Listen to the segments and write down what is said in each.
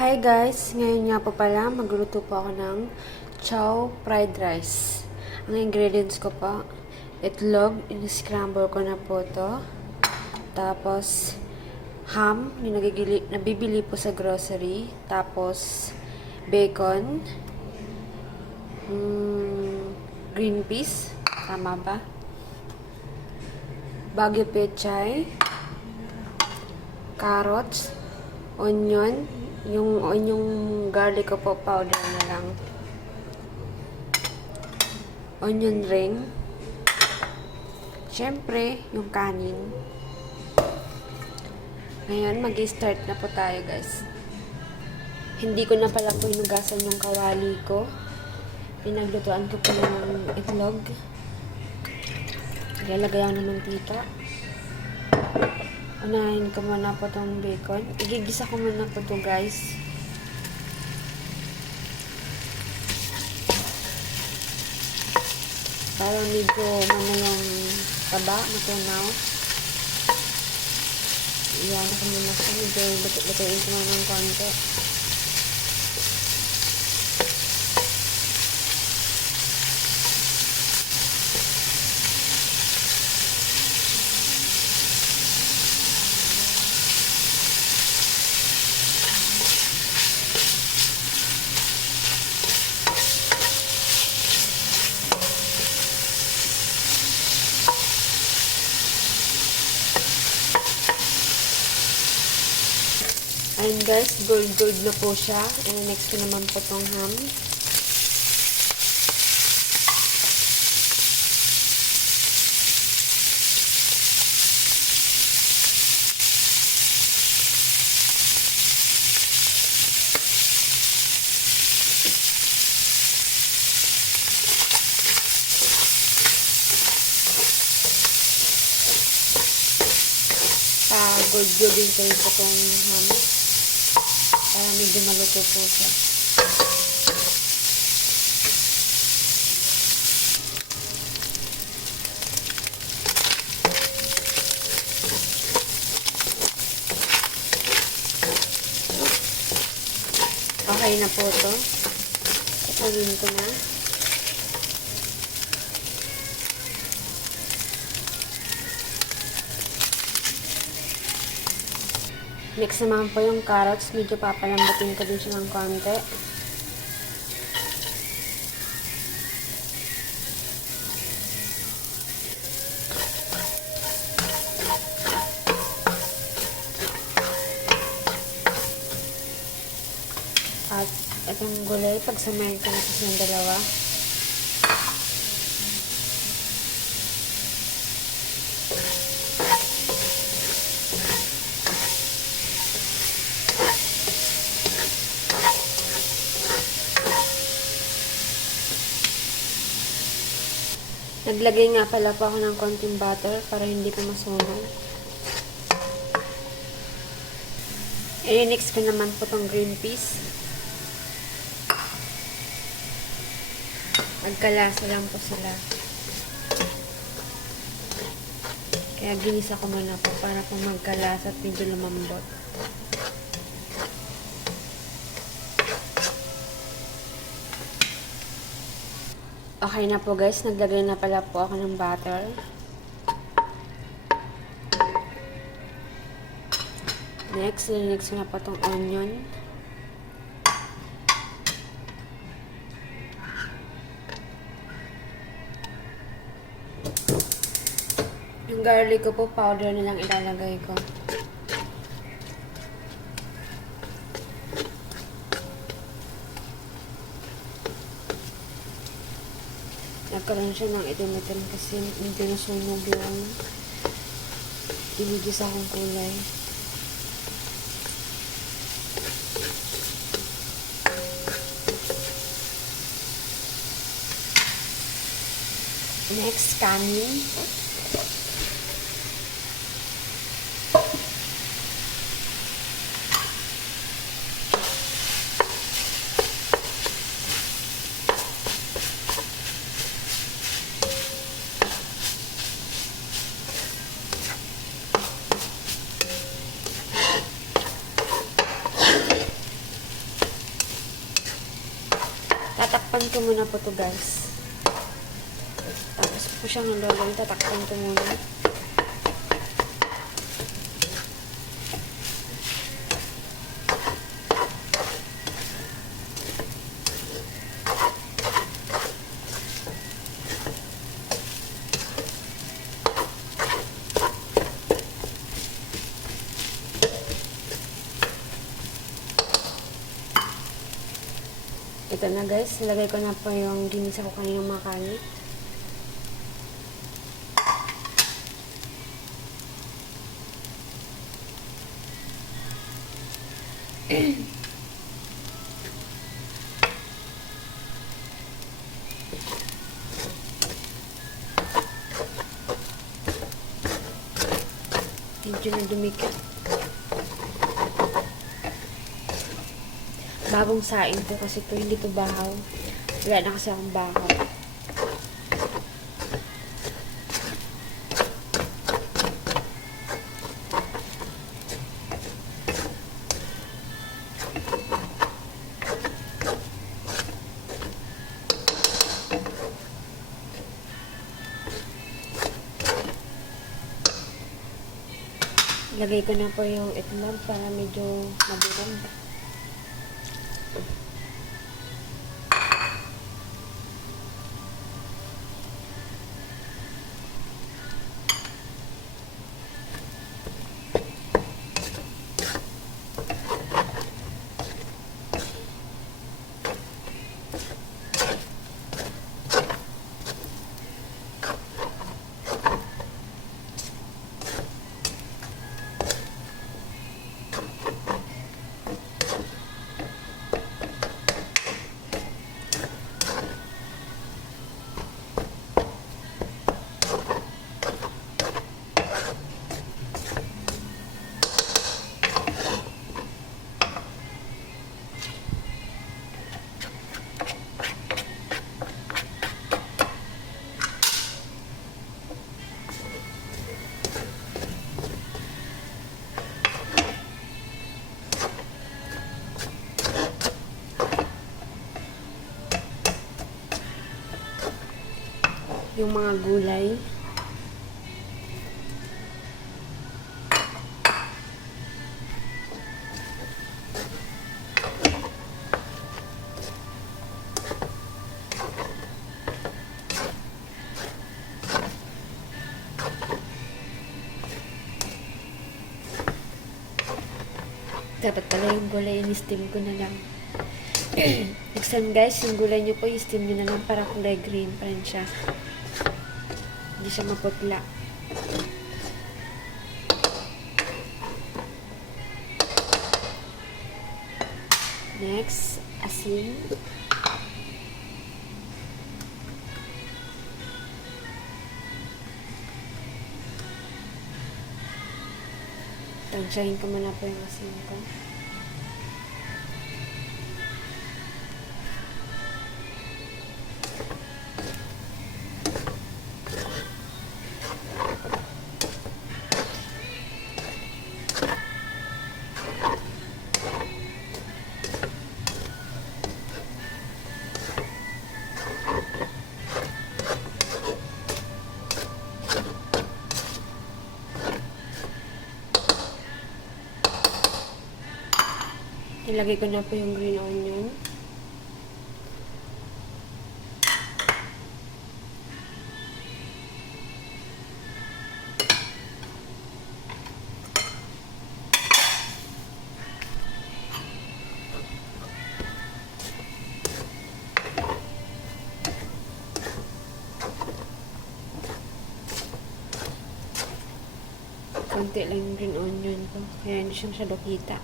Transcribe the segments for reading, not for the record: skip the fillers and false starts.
Hi guys! Ngayon nga po pala, magluto po ako ng chow fried rice. Ang ingredients ko po, itlog, in-scramble ko na po to. Tapos, ham, yung nabibili po sa grocery. Tapos, bacon, green peas, tama ba? Baguio pechay, carrots, onion, yung garlic ko po, powder na lang. Onion ring. Siyempre, yung kanin. Ngayon, mag-start na po tayo, guys. Hindi ko na pala po inugasan yung kawali ko. Pinaglutuan ko po ng itlog. Ilalagayan na ng tita. Unahin ko muna po itong bacon. Igigisa ko muna po ito, guys. Para medyo yung taba, matunaw. Iyan ko muna siya. Medyo lutuin ko muna ng konti. Ayan guys, gold na po siya. And next ko naman po tong ham. Gold din ko rin po tong ham. Para medyo maluto po siya. Okay na po ito. Ipagin ko na. Next naman po yung carrots. Medyo papalambutin ko din siya ng konti. At itong gulay, pagsamahin ko na sa dalawa. Naglagay nga pala po ako ng konting butter para hindi ko masunog. I-mix ko naman po tong green peas. Magkalasa lang po sila. Kaya ginisa ko muna po para po magkalasa at medyo lumambot. Okay na po guys, naglagay na pala po ako ng butter. Next, i-mix ko na po itong onion. Yung garlic ko po, powder na lang ilalagay ko. Nagkaroon siya ng itim-itim kasi hindi nasunog yung inigisa kong kulay. Next, kanin. Tatakpan ko muna po to guys. Tapos po siyang lolong, tatakpan ko muna. Ito na guys, nilagay ko na po yung ginisa ko kaninang mga kanin. Medyo na dumikit. Bagong saing to kasi to, hindi to bahaw. Wala na kasi akong bahaw. Lagay ko na po yung itlog para medyo mabulang. Yung mga gulay. Dapat pala yung gulay, in-steam ko na lang. Next time guys, yung gulay nyo po, i-steam nyo na lang para kulay green pa rin siya. Hindi siya maputla. Next, asin. Tansyahin ko muna po yung asin ko. Ilagay ko na po yung green onion. Konti lang yung green onion ko. Kaya hindi siya masyado kita.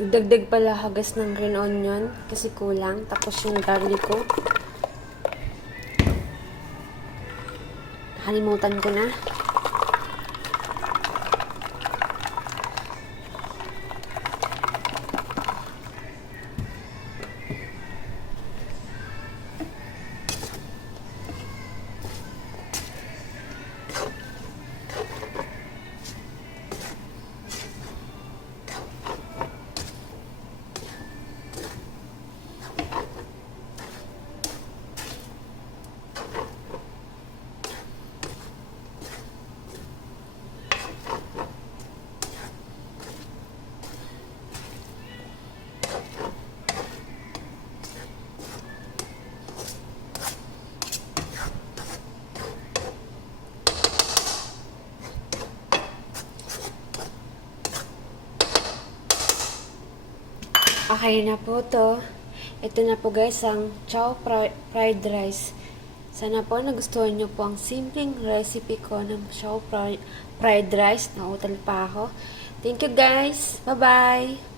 Nagdagdag pala hagas ng green onion kasi kulang. Tapos yung garlic ko. Nakalimutan ko na. Okay na po to. Ito na po guys ang chow fried rice. Sana po nagustuhan nyo po ang simpleng recipe ko ng chow fried rice. Nautal pa ako. Thank you guys. Bye-bye.